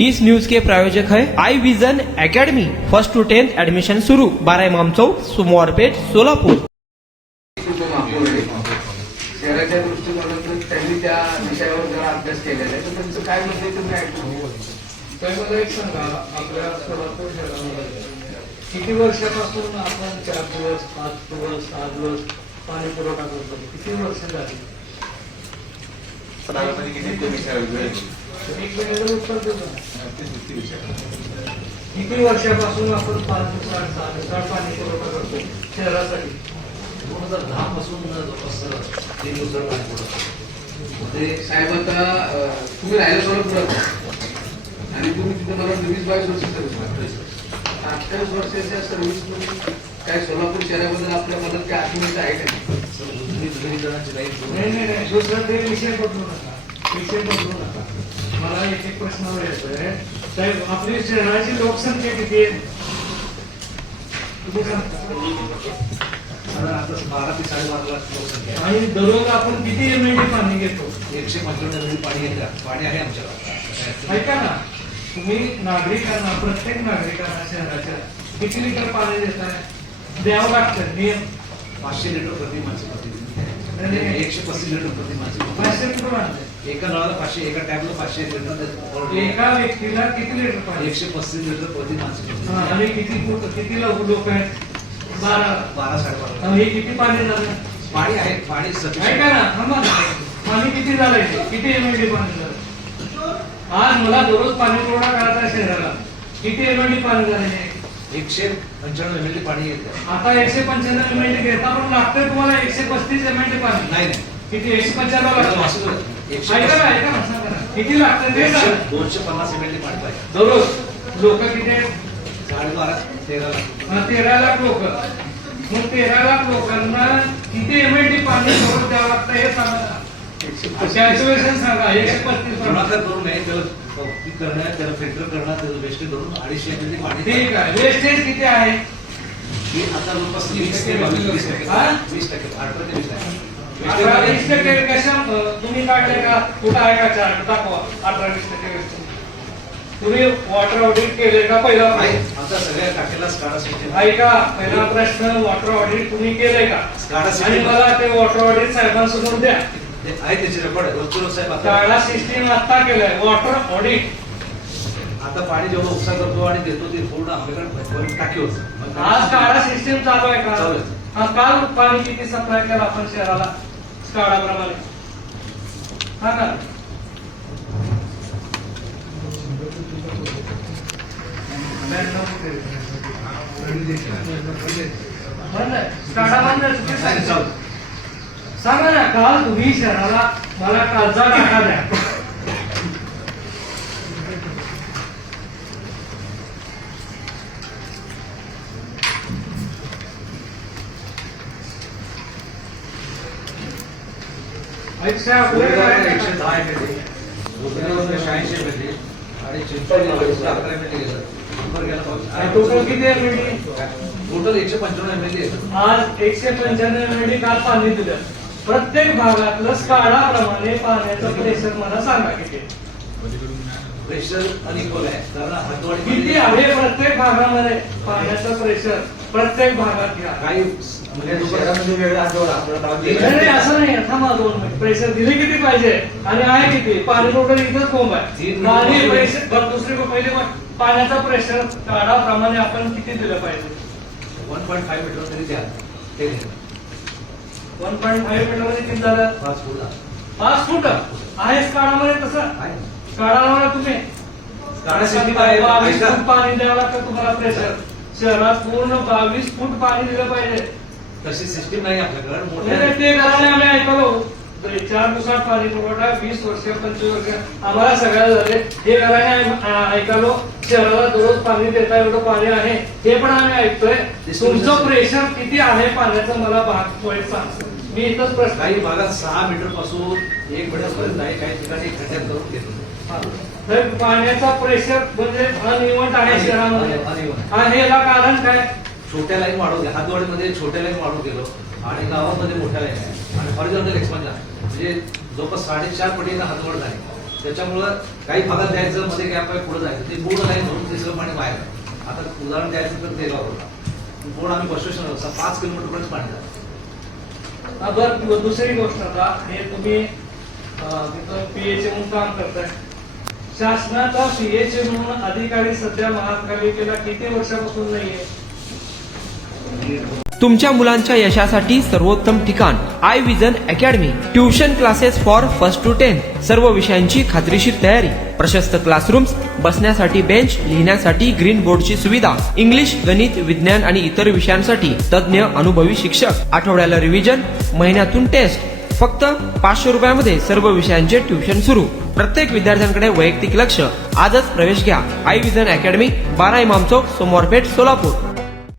इस news के प्रायोजक है I Vision Academy. 1st to 10th admission शुरू। 12 इमाम चौक, सोमवारपेठ, सोलापूर। शहराच्या दृष्टिकोनातून त्यांनी त्या विषयावर जरा अभ्यास केलेला आहे, तर त्यांचं काय म्हणते तुम्ही ऐकून. तर मला एक सांगा, आपल्या सोलापूर शहरामध्ये किती वर्षापासून आपण 4 दिवस 5 दिवस 6 दिवस पाणी पुरवठा करतो? किती वर्ष झाली? एक मिनिटाचं उत्तर देतो. किती वर्षापासून आपण 5 दिवसात 6 दिवसात पाणी पुरवठा करतो शहरासाठी? 2010 पासून जवळपास 3 दिवसात पाणी पुरवठा. ते साहेब आता तुम्ही राहिला सोलापुरात आणि तुम्ही तिथे मला 20-22 वर्ष सर्व्हिस करता. 28 वर्षाच्या सर्व्हिस काय सोलापूर शहराबद्दल आपल्या मनात काय आठवण आहे का? नाही, दुसरा ते विषय बदलू नका. मला एक प्रश्न येतोय साहेब, आपली शहराची लोकसंख्या किती आहे तुम्ही सांगता? आता 12 ते 12.5 लाख लोकसंख्या आहे. आणि दररोज आपण किती एमएलडी पाणी घेतो? 155 एमएलडी पाणी येतं. पाणी आहे आमच्याकडे. ऐका ना, तुम्ही नागरिकांना, प्रत्येक नागरिकांना शहराच्या किती लिटर पाणी देताय? द्यावं लागतं नियम. 500 लिटर प्रति माणसं प्रतिदिन. नाही. 135 लिटर प्रति माणसं. 500 लिटर पाणी एका नळाला 500, एका टॅपला 500 लिटर. एका व्यक्तीला किती लिटर पाणी? 135 लिटर प्रति माणसं. आणि किती लोक आहेत? 12 12.5. हे किती पाणी झालं? पाणी आहे. पाणी ऐका ना, थांबा ना. पाणी किती झालंय? किती एमएलडी पाणी झालं? आज मला दररोज पाणी पुरवठा करायचा आहे शहराला. किती एमएलडी पाणी झाले? 195 एमएलडी पाणी येतं. आता 195 एमएलडी घेता, पण लागतंय तुम्हाला 135 एमएलडी पाणी. नाही. किती? 195 लागतं. ऐका ना, सांगा ना. किती लागतं ते सांगा. 250 एमएलडी पाणी पाहिजे दररोज. लोक किती आहेत? 12.5 13 लाख. 13 लाख लोक. मग 13 लाख लोकांना किती एमएलडी पाणी दररोज द्यावं लागतं हे सांगा. कॅल्क्युलेशन सांगा. 135 गुणाकार करून नाही, त्याला करणं, त्याला फिल्टर करणं, त्याला वेस्ट करून 250 एमएलडी पाणी. ठीक आहे. वेस्टेज किती आहे? ही आता जवळपास 20 ते 22%. हा? 20%. 18 ते 20%. 18-20% कशा तुम्ही काढले का? कुठं आहे का चार्ट? दाखवा. 18-20% वेस्टेज. तुम्ही वॉटर ऑडिट केले का? पहिला नाही, आता सगळ्या टाकेला स्काडा सिस्टीम. ऐका, पहिला प्रश्न, वॉटर ऑडिट तुम्ही केले का? स्काडा आणि सिस्टीम मला ते वॉटर ऑडिट साहेबांसमोर द्या. आहे, त्याचे रेकॉर्ड आहे. रोजचे रोज साहेब आता स्काडा सिस्टीम आता केलंय वॉटर ऑडिट. आता पाणी जेव्हा उपसा करतो आणि देतो ते पूर्ण आपल्याकडे टाकी होतं. आज स्काडा सिस्टीम चालू आहे का? चालू आहे. हा, काल पाणी किती सप्लाय केलं आपण शहराला स्काडा प्रमाणे सांगा. स्काडा बंद आहे. चालू. सांगा ना, काल तुम्ही शहराला मला कालचा डाटा द्या. अच्छा, पुढे काय? 110 एमएलडी, 86 एमएलडी आणि चिंचोली 11 एमएलडी गेलं. नंबर गेला पाहिजे. टोटल किती एमएलडी? टोटल 155 एमएलडी येतं. आज 195 एमएलडी काल पाणी दिलं. प्रत्येक भागातलं स्काडाप्रमाणे पाण्याचं प्रेशर मला सांगा किती? प्रेशर अनइक्वल आहे, कारण हातवाडी किती आहे प्रत्येक भागामध्ये पाण्याचं प्रेशर? प्रत्येक भागात घ्या. काही म्हणजे शहरामध्ये वेगळा हातवर नाही, असं नाही. थांबा 2 मिनिट. प्रेशर दिले किती पाहिजे आणि आहे किती? पाणी टोटल इथंच कोंब आहे. पाणी प्रेशर दुसरी पहिले पाण्याचा प्रेशर स्काडाप्रमाणे आपण किती दिलं पाहिजे? 1.5 मीटर तरी द्या. ते 1.5 मीटर मध्ये किती झालं? 5 फूट 5 फूट आहे स्काडामध्ये. तसं आहे. स्काडाला तुम्ही स्काडा सिस्टीम आहे. 22 फूट पाणी द्यावं लागतं तुम्हाला प्रेशर. शहरात पूर्ण 22 फूट पाणी दिलं पाहिजे. तशी सिस्टीम नाही आपल्याकडे. नाही, मोठ्या ते घराने आम्ही ऐकलो 4 दिवसात पाणी पुरवठा 20 वर्ष 25 वर्ष आम्हाला सगळ्या झाले. हे घराने ऐकलो शहराला दररोज पाणी देता एवढं पाणी आहे हे पण आम्ही ऐकतोय. तुमचं प्रेशर किती आहे पाण्याचं मला पॉईंट सांग. मी इथंच प्रश्न. काही भागात 6 मीटर पासून 1 मीटर पर्यंत आहे. काही ठिकाणी खड्ड्यात करून घेतो. तर पाण्याचा प्रेशर म्हणजे अनियमित आहे शहरामध्ये. आणि याला कारण काय? छोट्या लाईन वाढवल्या. हातवाडीमध्ये छोट्या लाईन वाढवून गेलो आणि गावामध्ये मोठ्या लाईन आहे आणि हॉरिझॉन्टल एक्सपान्शन आहे. म्हणजे जवळपास 4.5 पटीने हातवड झाली. त्याच्यामुळं काही भागात द्यायचं, मध्ये गॅप आहे, पुढे जायचं, ते बोर्ड नाही म्हणून ते सगळं पाणी बाहेर आहे. आता उदाहरण द्यायचं तर ते होता बोर्ड आम्ही बसवेशन 5 किलोमीटरपर्यंत पाणी जातं. बरं, दुसरी गोष्ट आता हे तुम्ही तिथं पीएचए म्हणून काम करताय. शासनाचा पीएचए म्हणून अधिकारी सध्या महापालिकेला किती वर्षापासून नाहीये? तुमच्या मुलांच्या यशासाठी सर्वोत्तम ठिकाण I Vision Academy. Tuition classes for first to 10. सर्व विषयांची खात्रीशीर तयारी. प्रशस्त क्लासरूम्स, बसण्यासाठी बेंच, लिहिण्यासाठी ग्रीन बोर्डची सुविधा. इंग्लिश, गणित, विज्ञान आणि इतर विषयांसाठी तज्ज्ञ अनुभवी शिक्षक. आठवड्याला रिव्हिजन, महिन्यातून टेस्ट. फक्त 500 रुपयामध्ये सर्व विषयांचे ट्युशन सुरू. प्रत्येक विद्यार्थ्यांकडे वैयक्तिक लक्ष. आजच प्रवेश घ्या. I Vision academy, 12 Imam Chowk, Somwarpeth, Solapur.